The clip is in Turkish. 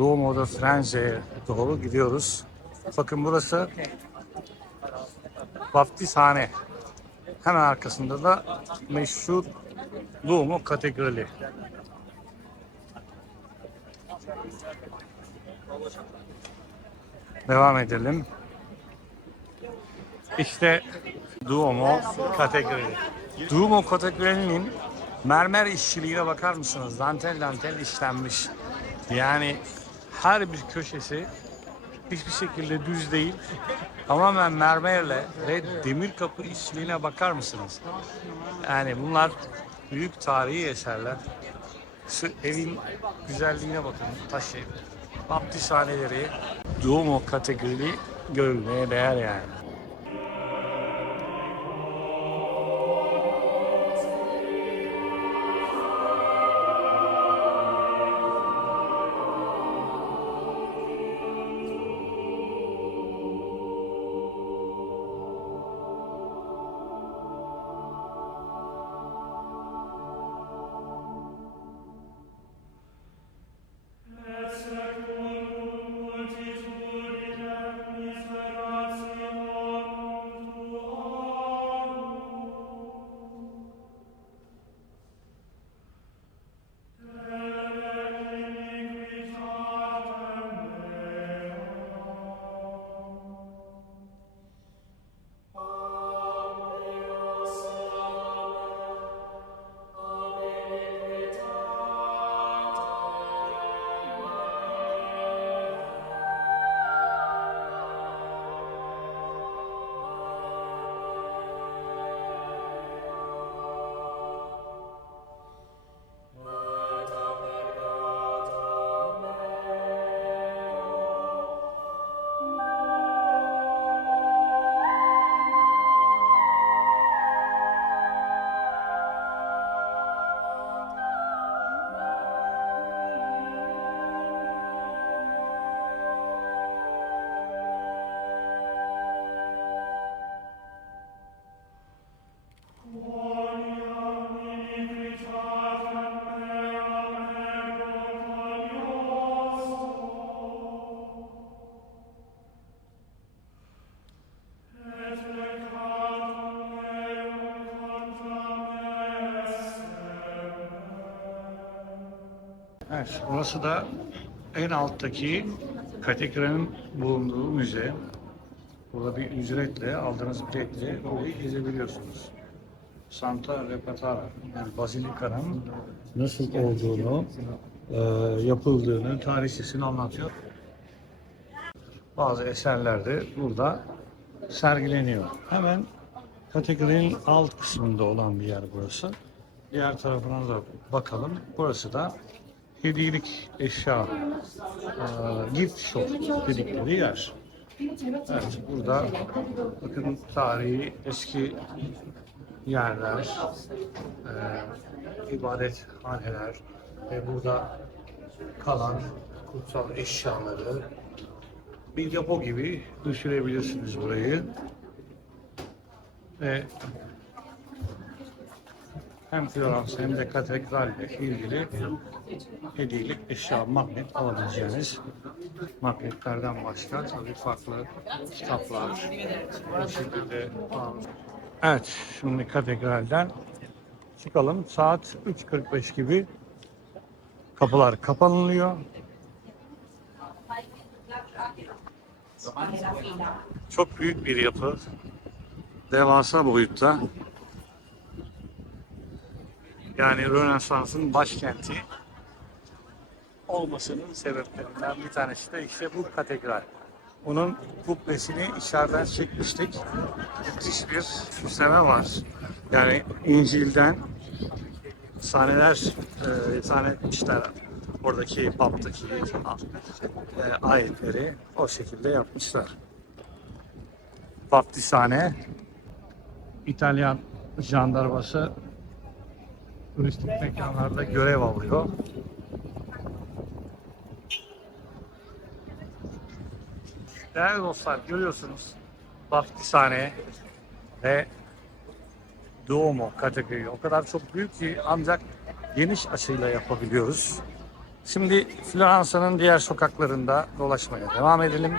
Doğu Moda Frenze'ye doğru gidiyoruz. Bakın burası Vaftizhane. Hemen arkasında da meşhur Duomo Katedrali. Devam edelim. İşte Duomo Katedrali. Duomo Katedrali'nin mermer işçiliğine bakar mısınız? Dantel dantel işlenmiş. Yani her bir köşesi hiçbir şekilde düz değil. Tamamen mermerle ve demir kapı işçiliğine bakar mısınız? Yani bunlar büyük tarihi eserler. Şu evin güzelliğine bakın. Taş ev. Baptisthaneleri, Duomo kategori görülmeye değer yani. Evet, burası da en alttaki katedralin bulunduğu müze. Burada bir ücretle, aldığınız biletle burayı gezebiliyorsunuz. Santa Repatara, yani Bazilika'nın nasıl olduğunu, e, yapıldığını, tarihçesini anlatıyor. Bazı eserler de burada sergileniyor. Hemen katedralin alt kısmında olan bir yer burası. Diğer tarafına da bakalım. Burası da hediyelik eşya, e, gift shop dedikleri yer. Evet, burada bakın tarihi eski yerler, e, ibadethaneler ve burada kalan kutsal eşyaları bir depo gibi düşürebilirsiniz burayı. Ve hem Florans hem de katedralle ilgili hediyelik eşya magnet alabileceğiniz magnetlerden başka tabii farklı kitaplar bu şekilde Evet şimdi katedralden çıkalım. Saat 3.45 gibi kapılar kapanılıyor. Çok büyük bir yapı. Devasa boyutta. Yani Rönesans'ın başkenti olmasının sebeplerinden bir tanesi de işte bu katedral. Onun kubbesini içeriden çekmiştik. Müthiş bir süsleme var. Yani İncil'den sahneler e, sahne etmişler. Oradaki baptaki e, ayetleri o şekilde yapmışlar. Baptistane İtalyan jandarması turistik mekanlarda görev alıyor. Değerli dostlar görüyorsunuz Baptistane ve Duomo kategori o kadar çok büyük ki ancak geniş açıyla yapabiliyoruz. Şimdi Floransa'nın diğer sokaklarında dolaşmaya devam edelim.